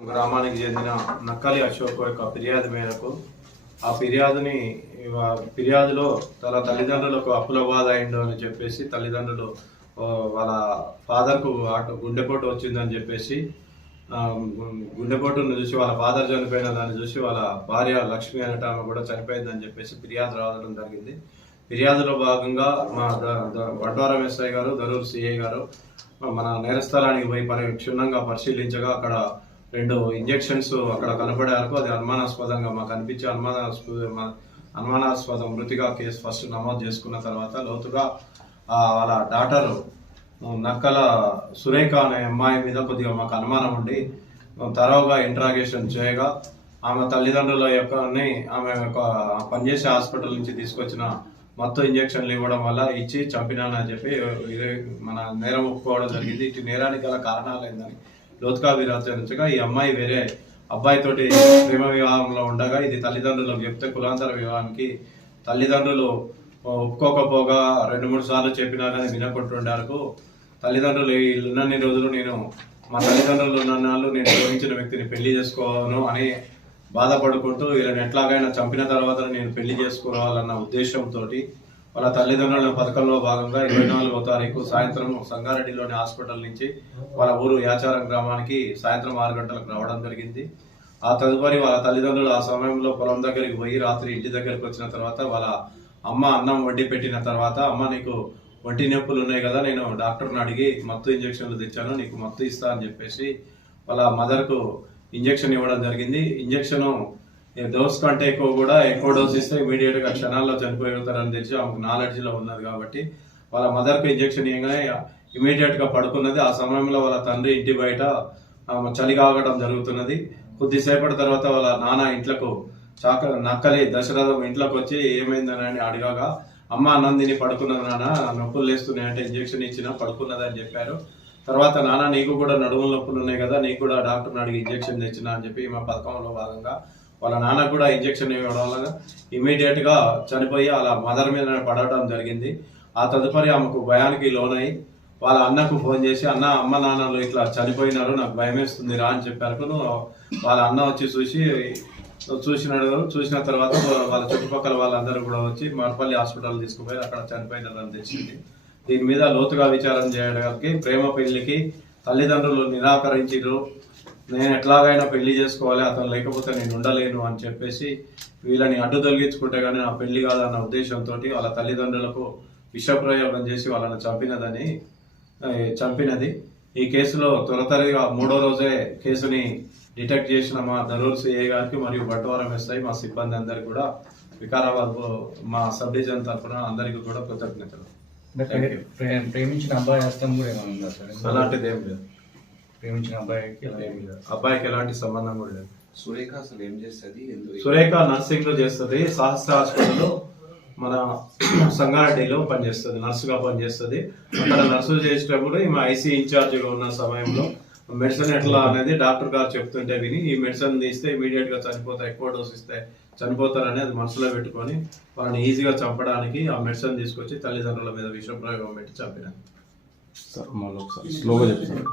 గ్రామానికి చెందిన నక్కలి అశోక్ యొక్క ఫిర్యాదు మేరకు ఆ ఫిర్యాదుని ఫిర్యాదులో తన తల్లిదండ్రులకు అప్పుల బాధ అయిండు అని చెప్పేసి తల్లిదండ్రులు వాళ్ళ ఫాదర్కు అటు గుండెపోటు వచ్చిందని చెప్పేసి గుండెపోటును చూసి వాళ్ళ ఫాదర్ చనిపోయిన దాన్ని చూసి వాళ్ళ భార్య లక్ష్మి అనేట ఆమె కూడా చనిపోయిందని చెప్పేసి ఫిర్యాదు రావడం జరిగింది. ఫిర్యాదులో భాగంగా మా ద- వడ్వారం ఎస్ఐ గారు ధరూర్ సిఐ గారు మన నేరస్థలానికి పోయి పరి క్షుణ్ణంగా పరిశీలించగా అక్కడ రెండు ఇంజెక్షన్స్ అక్కడ కనపడారు అది అనుమానాస్పదంగా మాకు అనిపించి అనుమానాస్పద అనుమానాస్పద మృతిగా కేసు ఫస్ట్ నమోదు చేసుకున్న తర్వాత లోతుగా వాళ్ళ డాటరు నక్కల సురేఖ అనే అమ్మాయి మీద కొద్దిగా మాకు అనుమానం ఉండి తరవుగా ఇంట్రాగేషన్ చేయగా ఆమె తల్లిదండ్రుల యొక్క ఆమె యొక్క పనిచేసే హాస్పిటల్ నుంచి తీసుకొచ్చిన మొత్తం ఇంజక్షన్లు ఇవ్వడం వల్ల ఇచ్చి చంపినానని చెప్పి మన నేరం ఒప్పుకోవడం జరిగింది. ఇటు నేరానికి గల కారణాలు ఏందని లోతుగా విరాచరించగా ఈ అమ్మాయి వేరే అబ్బాయితోటి ప్రేమ వివాహంలో ఉండగా ఇది తల్లిదండ్రులకు చెప్తే కులాంతర వివాహానికి తల్లిదండ్రులు ఒప్పుకోకపోగా రెండు మూడు సార్లు చెప్పినా కానీ వినకుంటుండేందుకు తల్లిదండ్రులు ఈ ఉన్నన్ని రోజులు నేను మా తల్లిదండ్రులు ఉన్న నాళ్ళు నేను ప్రేమించిన వ్యక్తిని పెళ్ళి చేసుకోను అని బాధపడుకుంటూ వీళ్ళని ఎట్లాగైనా చంపిన తర్వాత నేను పెళ్ళి చేసుకోవాలన్న ఉద్దేశంతో వాళ్ళ తల్లిదండ్రుల పథకంలో భాగంగా ఇరవై నాలుగో తారీఖు సాయంత్రం సంగారెడ్డిలోని హాస్పిటల్ నుంచి వాళ్ళ ఊరు యాచారం గ్రామానికి సాయంత్రం ఆరు గంటలకు రావడం జరిగింది. ఆ తదుపరి వాళ్ళ తల్లిదండ్రులు ఆ సమయంలో పొలం దగ్గరికి పోయి రాత్రి ఇంటి దగ్గరికి వచ్చిన తర్వాత వాళ్ళ అమ్మ అన్నం వడ్డీ పెట్టిన తర్వాత అమ్మ నీకు ఒంటి నొప్పులు ఉన్నాయి కదా నేను డాక్టర్ని అడిగి మత్తు ఇంజక్షన్లు తెచ్చాను నీకు మత్తు ఇస్తా అని చెప్పేసి వాళ్ళ మదర్కు ఇంజక్షన్ ఇవ్వడం జరిగింది. ఇంజెక్షను డోస్ కంటే ఎక్కువ కూడా ఎక్కువ డోస్ ఇస్తే ఇమీడియట్గా క్షణాల్లో చనిపోతారని తెలిసి ఆమెకు నాలెడ్జ్లో ఉన్నది కాబట్టి వాళ్ళ మదర్కు ఇంజక్షన్ ఇవ్వగానే ఇమీడియట్గా పడుకున్నది. ఆ సమయంలో వాళ్ళ తండ్రి ఇంటి బయట ఆమె చలి కాగడం జరుగుతున్నది. కొద్దిసేపటి తర్వాత వాళ్ళ నాన్న ఇంట్లకు చాక నక్కలి దశరథం ఇంట్లోకి వచ్చి ఏమైందని అడిగాగా అమ్మ అన్నం తిని పడుకున్నది నాన్న నొప్పులు లేస్తున్నాయి అంటే ఇంజక్షన్ ఇచ్చిన పడుకున్నది అని చెప్పారు. తర్వాత నాన్న నీకు కూడా నడుముల నొప్పులు ఉన్నాయి కదా నీకు కూడా డాక్టర్ని అడిగి ఇంజక్షన్ తెచ్చిన అని చెప్పి మా పథకంలో భాగంగా వాళ్ళ నాన్నకు కూడా ఇంజక్షన్ ఇవ్వడం వల్ల ఇమీడియట్గా చనిపోయి వాళ్ళ మదర్ మీద పడటం జరిగింది. ఆ తదుపరి ఆమెకు భయానికి లోనై వాళ్ళ అన్నకు ఫోన్ చేసి అన్న అమ్మ నాన్నలు ఇట్లా చనిపోయినారు నాకు భయం వేస్తుంది రా అని చెప్పారు వాళ్ళ అన్న వచ్చి చూసి చూసినాడు చూసిన తర్వాత వాళ్ళ చుట్టుపక్కల వాళ్ళందరూ కూడా వచ్చి మరపల్లి హాస్పిటల్ తీసుకుపోయి అక్కడ చనిపోయినారు అని తెలిసింది. దీని మీద లోతుగా విచారం చేయడానికి ప్రేమ పెళ్ళికి తల్లిదండ్రులు నిరాకరించారు నేను ఎట్లాగైనా పెళ్ళి చేసుకోవాలి అతను లేకపోతే నేను ఉండలేను అని చెప్పేసి వీళ్ళని అడ్డు తొలగించుకుంటే కానీ నా పెళ్ళి కాదన్న ఉద్దేశంతో వాళ్ళ తల్లిదండ్రులకు విషప్రయోగం చేసి వాళ్ళని చంపినదని చంపినది. ఈ కేసులో త్వరతరిగా మూడో రోజే కేసుని డిటెక్ట్ చేసిన మా దరూర్ సిఐ గారికి మరియు బట్వారం ఎస్ఐ మా సిబ్బంది అందరికి కూడా వికారాబాద్ మా సబ్ డివిజన్ తరఫున అందరికీ కూడా కృతజ్ఞతలు. ప్రేమించిన అబ్బాయి అలాంటిది ఏం లేదు. ప్రేమించిన అబ్బాయికి అలా లేదు. అబ్బాయికి ఎలాంటి సంబంధం కూడా లేదు. సురేఖ అసలు ఏం చేస్తుంది? ఎందుకు సురేఖ నర్సింగ్లో చేస్తుంది సహస్ర హాస్పిటల్లో మన సంగారెడ్డిలో పనిచేస్తుంది నర్సుగా పనిచేస్తుంది. అక్కడ నర్సు చేసేటప్పుడు ఈమె ఐసీ ఇన్ఛార్జ్గా ఉన్న సమయంలో మెడిసిన్ ఎట్లా అనేది డాక్టర్ గారు చెప్తుంటే విని ఈ మెడిసిన్ తీస్తే ఇమీడియట్గా చనిపోతారు ఎక్కువ డోస్ ఇస్తే చనిపోతారని అది మనసులో పెట్టుకొని వాళ్ళని ఈజీగా చంపడానికి ఆ మెడిసిన్ తీసుకొచ్చి తల్లిదండ్రుల మీద విష ప్రయోగం పెట్టి చంపినారు. సార్ మళ్ళీ ఒకసారి స్లోగా చెప్తాను.